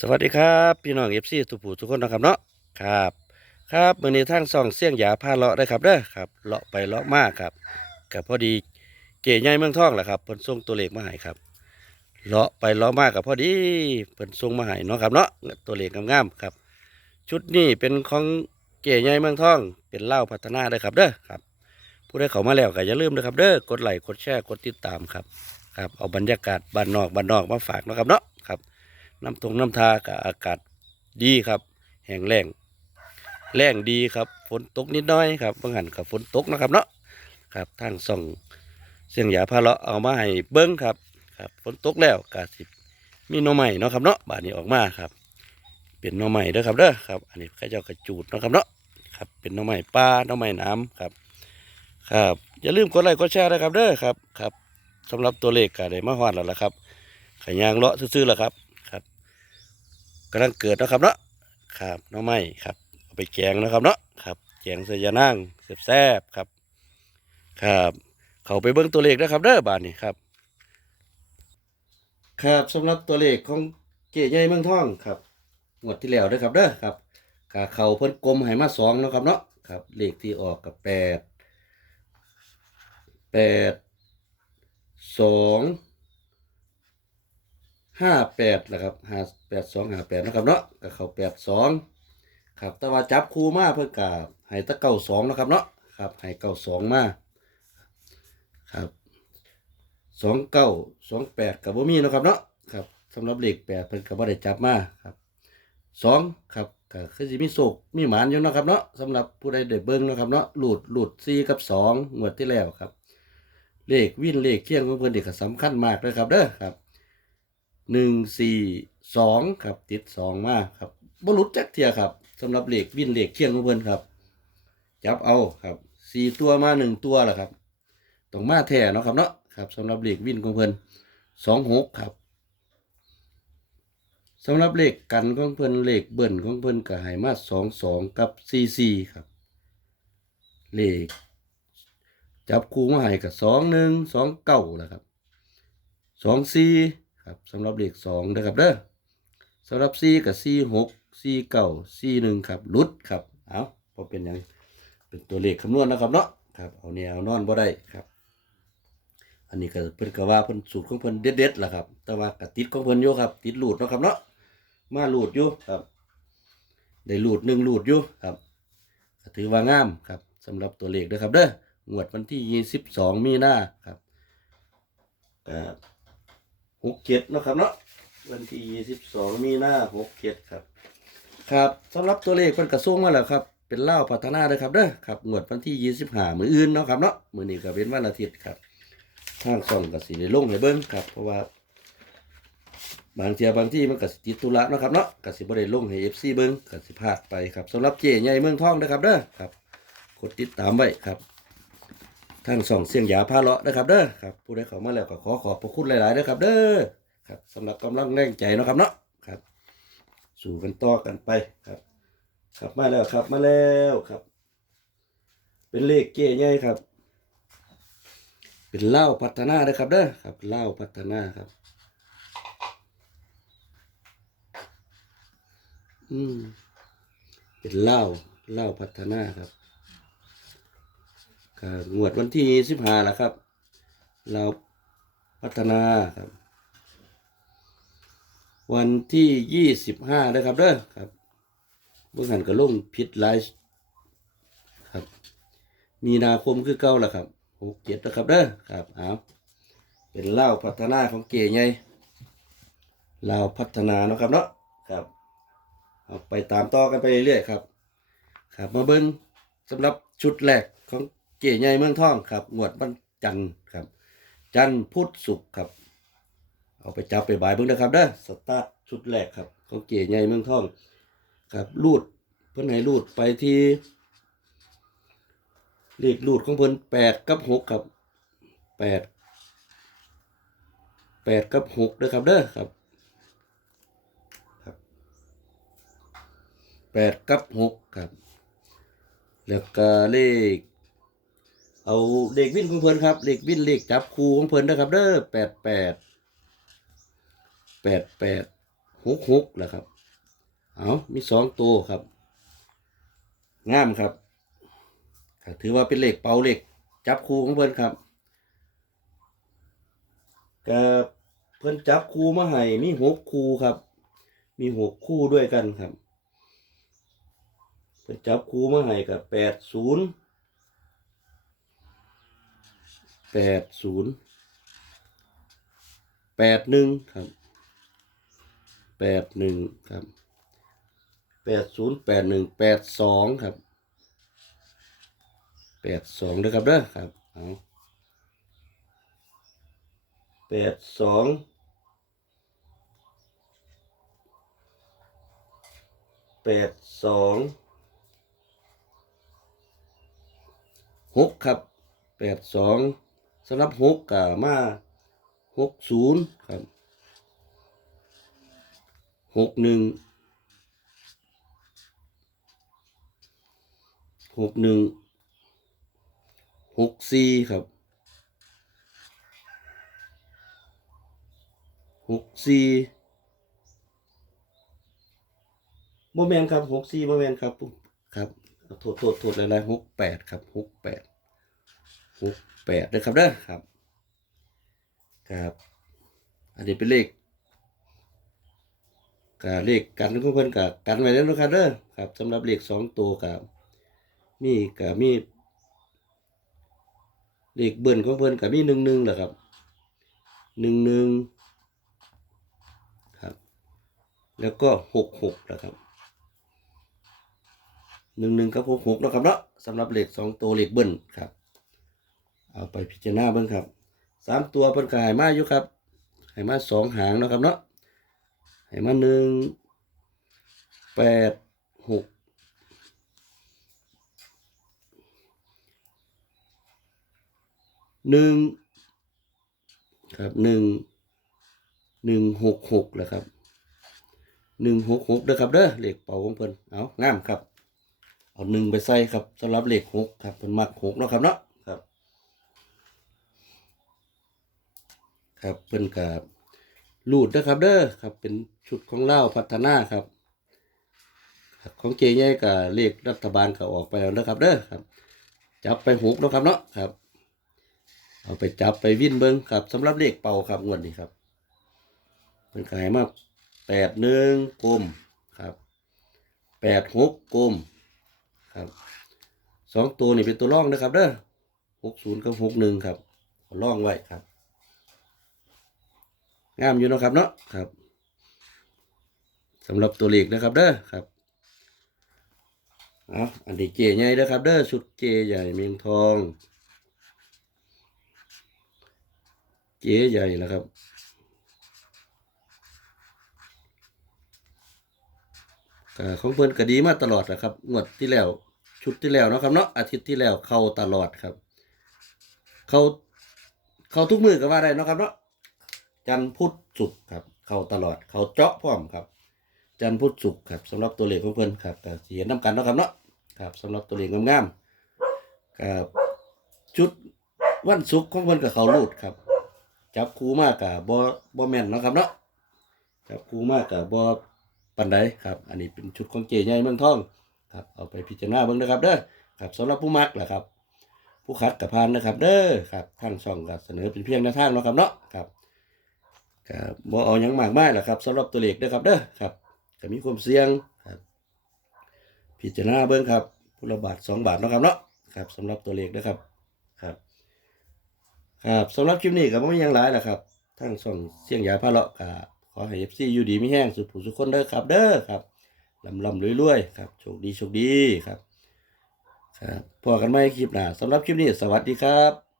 สวัสดีครับพี่น้องเอฟซีทุกผู้ทุกคนนะครับเนาะครับ ครับมื่อนี้ทางสองเสี่ยงหยาพาเลาะได้ครับเด้อครับเลาะไปเลาะมากครับกับพอดีเก๋ใหญ่เมืองทองแหละครับเพิ่นส่งตัวเลขมาให้ครับเลาะไปเลาะมากกับพอดีเพิ่นส่งมาให้เนาะครับเนาะตัวเลขงามๆครับ ชุดนี้เป็นของเก๋ใหญ่เมืองทอง เป็นเล่าพัฒนาได้ครับเด้อครับ ผู้ใดเข้ามาแล้วก็อย่าลืมนะครับเด้อกดไลค์กดแชร์กดติดตามครับครับเอาบรรยากาศบ้านนอกบ้านนอกมาฝากนะครับเนาะ น้ำตรงน้ำทากับอากาศดีครับ แห้งแล้งแล้งดีครับฝนตกนิดหน้อยครับบางหันกับฝนตกนะครับเนาะครับทางส่องเสียงหยาพาเลาะเอามาให้เบิ้งครับครับฝนตกแล้วกาสิบมีน่อใหม่เนาะครับเนาะบานนี้ออกมาครับ เป็นน่อใหม่เด้อครับเด้อครับ อันนี้ข้าเจ้ากระจูดเนาะครับเนาะครับเป็นน่อใหม่ปลาน่อใหม่น้ำครับ ครับอย่าลืมกดไลค์กดแชร์นะครับเด้อครับครับสำหรับตัวเลขก็ได้มาฮอดแล้วละครับขยางเลาะซื่อๆแล้วครับครับ กำลังเกิดนะครับเนาะครับน้องไม้ครับเอาไปแกงนะครับเนาะครับแกงใส่ยานั่งแซ่บๆครับ ครับ เขาไปเบิ้งตัวเลขนะครับเด้อบานนี้ครับ ครับสำหรับตัวเลขของเก๋ใหญ่เมืองทองครับงวดที่แล้วเด้ครับเด้อครับกาเขาเพิ่นกลมให้มาสองนะครับเนาะครับเลขที่ออกกับแปดแปดสอง ห้าแปดนะครับห้าแปดสองห้าแปดนะครับเนาะกับเขาแปดสองครับแต่ว่าจับคู่มาเพื่อกาให้ตะเก้าสองนะครับเนาะครับให้เก้าสองมาครับสองเก้าสองแปดกับบ่มีนะครับเนาะครับสำหรับเลขแปดเพิ่นก็บ่ได้จับมาครับสองครับก็คือสิมีโศกมีหมานอยู่นะครับเนาะสำหรับผู้ใดได้เบิ่งนะครับเนาะหลุดหลุดสี่กับสองงวดที่แล้วครับ เลขวินเลขเคียงของเพิ่นเด็กสำคัญมากเลยครับเด้อครับ หนึ่งสี่สองครับติดสองมาครับบรุษจักเทียครับสำหรับเหลขวินเหลขเคียงของเพิ่นครับ จับเอาครับสี่ตัวมาหนึ่งตัวแหละครับต้องมาแท้เนาะครับเนาะครับสำหรับเหลขวินของเพิ่นสองหกครับสำหรับเลขกันของเพิ่นเลขเบิ่นของเพิ่นก็ให้มาสองสองกับสี่สี่ครับเลขจับคู่มาให้กับสองหนึ่งสองเก้าแหละครับสองสี่ ครับสำหรับเลขสองนะครับเด้อสำหรับสี่กับสี่หกสี่เก้าสี่หนึ่งครับลุดครับเอาพอเป็นอย่างเป็นตัวเลขคำนวณนะครับเนาะครับเอาแนวนอนบ่ได้ครับ อันนี้ก็เพิ่นก็ว่าเพิ่นสูตรของเพิ่นเด็ดๆล่ะครับ แต่ว่ากติดของเพิ่นอยู่ครับ ติดหลุดเนาะครับเนาะมาหลุดอยู่ครับ ได้หลุดหนึ่งหลุดอยู่ครับก็ถือว่างามครับสำหรับตัวเลขเด้อครับเด้องวดวันที่ยี่สิบสองมีนาครับ หกเจ็ดนาะครับเนาะวันที่ยี่สิบสองมีนาหกเจ็ดครับ ครับสำหรับตัวเลขมันกระส่งมาแล้วครับ เป็นเล่าพัฒนาเลยครับเด้อครับงวดวันที่ยี่สิบห้ามืออื่นเนาะครับเนาะมือนี้ก็เป็นวันอาทิตย์ครับ ทางส่องกับสีได้ลงให้เบิ้งครับ เพราะว่า บางเทียบางที่มันก็สิติดธุระเนาะครับเนาะก็สิบ่ได้ลงให้เอฟซีเบิ้งก็สิพลาดไปครับสำหรับเจใหญ่เมืองทองนะครับเด้อครับ กดติดตามไว้ครับ ทางส่องเสียงหยาพาเลาะนะครับเด้อครับผู้ใดเข้ามาแล้วก็ขอขอบพระคุณหลายๆนะครับ เด้อครับสำหรับกำลังแรงใจนะครับเนาะครับ สู่กันต่อกันไปครับ ครับมาแล้วครับมาแล้วครับ เป็นเลขเก้ใหญ่ครับ เป็นเหล้าพัฒนานะครับเด้อครับเหล้าพัฒนาครับ อืมเป็นเหล้าเหล้าพัฒนาครับ งวดวันที่สิบห้าแล้วครับ เราพัฒนาครับ วันที่ยี่สิบห้านะครับเด้อครับเมื่อหันก็ลงพิษไลฟ์ครับ มีนาคมคือเก้าแล้วครับหกเจ็ดนะครับเด้อครับเอาเป็นเล่าพัฒนาของเก๋ไงเล่าพัฒนาเนาะครับเนาะครับเอาไปตามต่อกันไปเรื่อยๆครับ ครับมาเบิ้งสำหรับชุดแรกของ เก๋ใหญ่เมืองทองครับงวดวันจันทร์ครับ จันทร์พุธศุกร์ครับ เอาไปจับไปบายเบิ้งนะครับเด้อสตาร์ทชุดแรกครับของเก๋ใหญ่เมืองทอง ครับรูดเพิ่อนให้รูดไปที่เลขรูดของเพิ่นแปดกับหกครับแปดแปดกับหกเด้อครับเด้อครับแปดกับหกครับ แล้วก็เลข เอาเลขวิ่นของเพิ่นครับเลขวิ่นเลขจับคู่ของเพิ่นนะครับ เด้อแปดแปดแปดแปดหกหกแหละครับ เอามีสองตัวครับ งามครับ ถือว่าเป็นเหล็กเป่าเหล็กจับคู่ของเพิ่นครับก็เพิ่นจับคู่มาให้มีหกคู่ครับ มีหกคู่ด้วยกันครับ เพิ่นจับคู่มาให้กับแปดศูนย์ แปดศูนย์แปดหนึ่งครับแปดหนึ่งครับแปดศูนย์แปดหนึ่งแปดสองครับแปดสองนะครับเด้อครับเอาแปดสองแปดสองหกครับแปดสอง สำหรับหกกะมาหกศูนย์ครับหกหนึ่งหกหนึ่งหกสี่ครับหกสี่โมเมนครับหกสี่โมเมนครับปุ๊บครับโทษโทษโทษอะไรหกแปดครับหกแปด หกแปดนะครับเด้อครับ ครับ อันนี้เป็นเลขกับเลขกันของเพิ่นกับกันไว้แล้วนะครับเด้อครับสำหรับเลขสองตัวกับมีกับมีเลขเบิ้ลของเพิ่นกับมีหนึ่งหนึ่งแหละครับหนึ่งหนึ่งครับ แล้วก็หกหกนะครับหนึ่งหนึ่งกับหกหกนะครับเนาะสำหรับเลขสองตัวเลขเบิ้ลครับ เอาไปพิจารณาเบิ่งครับสามตัวเพิ่นก็ให้มาอยู่ครับให้มาสองหางเนาะครับเนาะให้มาหนึ่งแปดหกหนึ่งครับหนึ่งหนึ่งหกหกแหละครับหนึ่งหกหกเด้อครับเด้อเหลขเป่าของเพิ่นเอางามครับ เอาหนึ่งไปใส่ครับสำหรับเหลขหกครับเพิ่นมักหกเนาะครับเนาะ ครับเพิ่นกับรูดนะครับเด้อครับเป็นชุดของเล่าพัฒนาครับของเจใหญ่กับเลขรัฐบาลก็ออกไปแล้วนะครับเด้อครับ จับไปหกแล้วครับเนาะครับ เอาไปจับไปวิ่นเบิ้งครับสำหรับเลขเป่าครับงวดนี้ครับเพิ่นขายมากแปดหนึ่งกลมครับแปดหกกลมครับสองตัวนี่เป็นตัวร่องนะครับเด้อหกศูนย์กับหกหนึ่งครับร่องไว้ครับ งามอยู่นะครับเนาะครับสำหรับตัวเลขนะครับเด้อครับเอาอันนี้เจใหญ่เด้อครับเด้อชุดเจใหญ่เมียงทอง เจใหญ่นะครับก็ของเพิ่นก็ดีมาตลอดนะครับงวดที่แล้วชุดที่แล้วนะครับเนาะอาทิตย์ที่แล้วเข้าตลอดครับ เข้าเข้าทุกมือก็ว่าได้เนาะครับเนาะ จันพุธศุกครับ เข้าตลอด เข้าเจาะพร้อมครับ จันพุธศุกครับสำหรับตัวเลขของเพิ่อนครับแต่เสีเห็นน้ำกันเนาะครับเนาะครับสำหรับตัวเลขงามๆครับชุดวันศุกของเพิ่อนกับเขารูดครับ จับคู่มากกับบ่บ่แมนนะครับเนาะจับคู่มากกับบ่ปันใดครับ อันนี้เป็นชุดของเจใหญ่เมืองทองครับเอาไปพิจารณาเบิ่งนะครับเด้อครับสำหรับผู้มักแหละครับ ผู้คัดกับพานนะครับ เด้อครับทางช่องก็เสนอเป็นเพียงแนวทางเนาะครับเนาะครับ ครับบ่เอาหยังมากมายหรอกครับสำหรับตัวเลขเด้อครับเด้อครับก็มีความเสี่ยงครับ พิจารณาเบิ่งครับผู้ละบาทสองบาทนะครับเนาะครับสำหรับตัวเลขเด้อครับครับครับสำหรับคลิปนี้ก็บ่มียังหลายแหละครับทั้งสองเสี่ยงยาพาเลาะก็ขอให้ FC อยู่ดีมีแห้งสุขผู้สุขคนเด้อครับเด้อครับลำลำรวยๆครับโชคดีโชคดีครับครับพอกันใหมคลิปหน้าสำหรับคลิปนี้สวัสดีครับ